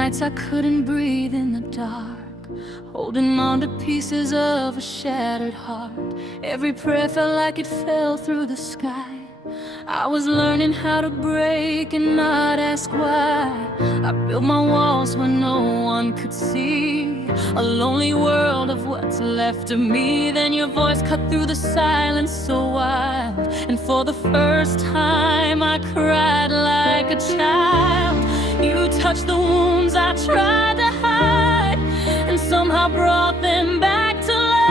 nights I couldn't breathe in the dark, holding on to pieces of a shattered heart. Every prayer felt like it fell through the sky. I was learning how to break and not ask why. I built my walls where no one could see, a lonely world of what's left of me. Then your voice cut through the silence so wild, and for the first time I cried like a child. You touched the wounds I tried to hide, and somehow brought them back to life.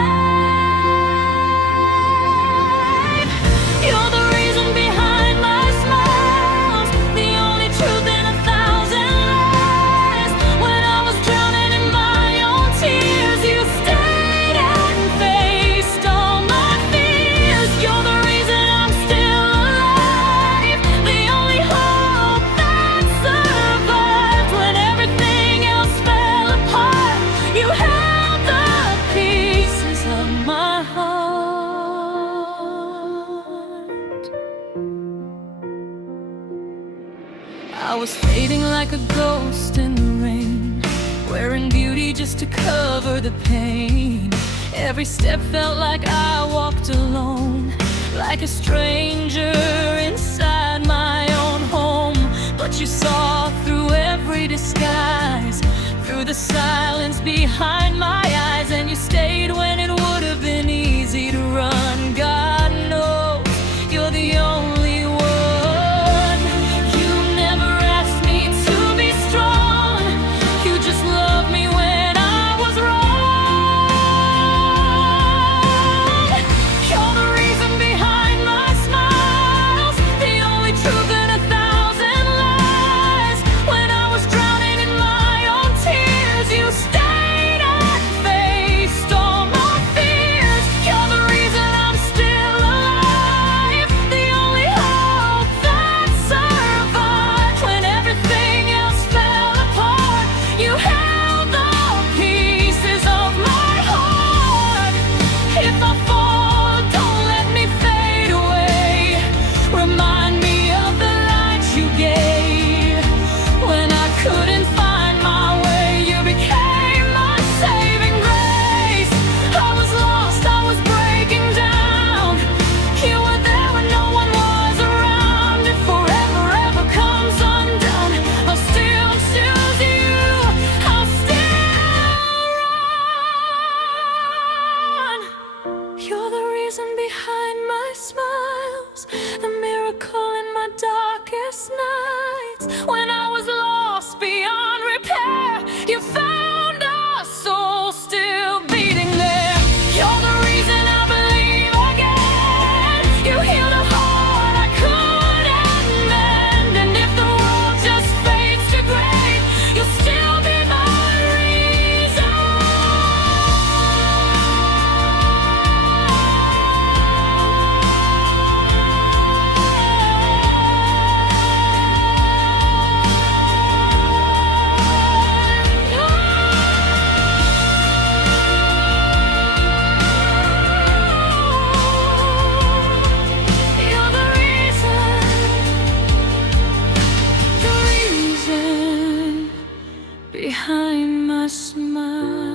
You're the reason behind my smiles, the only truth in 1,000 lies. When I was drowning in my own tears, you stayed and faced all my fears. You're the reason I'm still alive, the only hope that survived when everything else fell apart. You held the pieces of my heart. I was fading like a ghost in the rain, wearing beauty just to cover the pain. Every step felt like I walked alone, like a stranger inside my own home. But you saw through every disguise, through the silence behind my eyes, and you stayed when it would have been easy to run. God knows you're the only one. You never asked me to be strong, you just loved me when I was wrong. You're the reason behind my smiles, the only truth in 1,000 lies. When I was drowning in my own tears, you stayed and faced all my fears. You're the reason I'm still alive, the only hope that survived when everything else fell apart. You held the pieces of my heart. If I fall, don't let me fade away. Remind me of the light you gave. When I couldn't find my way, you became my saving grace. I was lost, I was breaking down. You were there when no one was around. If forever ever comes undone, I'll still choose you, I'll still run. You're the reason behind my smiles, the miracle in my darkest nights. When I was lost beyond repair, you found a soul still beating there. You're the reason I believe again. You healed a heart I couldn't mend, and if the world just fades to gray, you'll still be my reason. You're the reason behind my smile.